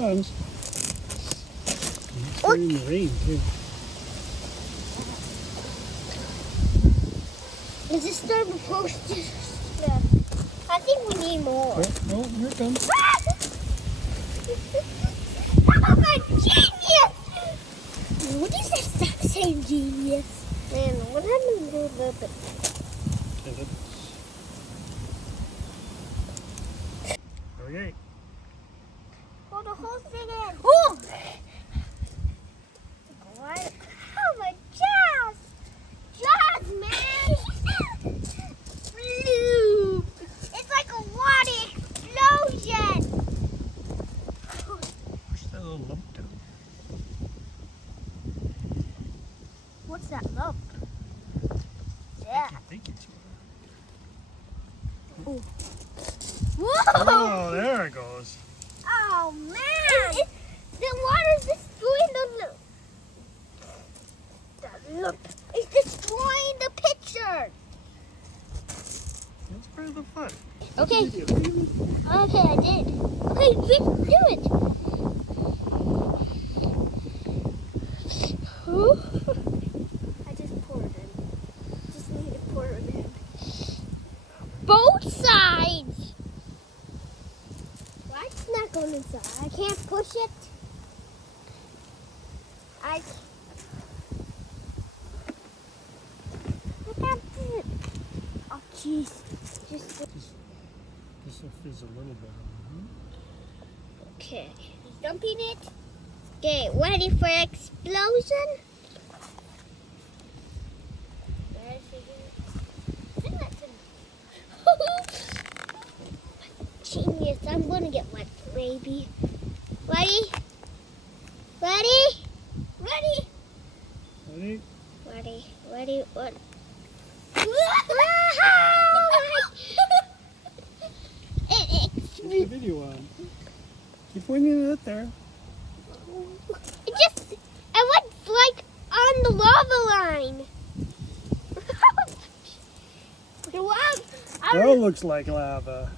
comes. It's in the rain too. Is this starting to post? I think we need more. Oh, here it comes. Oh my genius! What is that stop saying genius? Man, what happened to the bit? Okay. Hold the whole thing in. Oh! What? Oh my jazz! Jazz, man! Blue! It's like a water explosion! Push that little lump down. What's that lump? Yeah. I think it's Whoa! Oh, there it goes. Oh man! The water's destroying the lump. It's destroying the picture. That's part of the fun. Okay. Okay, I did. Okay, let's do it. I just poured it in. Just need to pour it in. Both sides. Why it's not going inside? I can't push it. Look at it. Oh, jeez. This will fizz a little bit. Okay, dumping it. Okay, ready for explosion? Genius, I'm gonna get wet, baby. Ready? Ready? Ready? Ready? Ready? Ready? What? Keep the video on. Keep pointing it out there. I went like on the lava line. That looks like lava.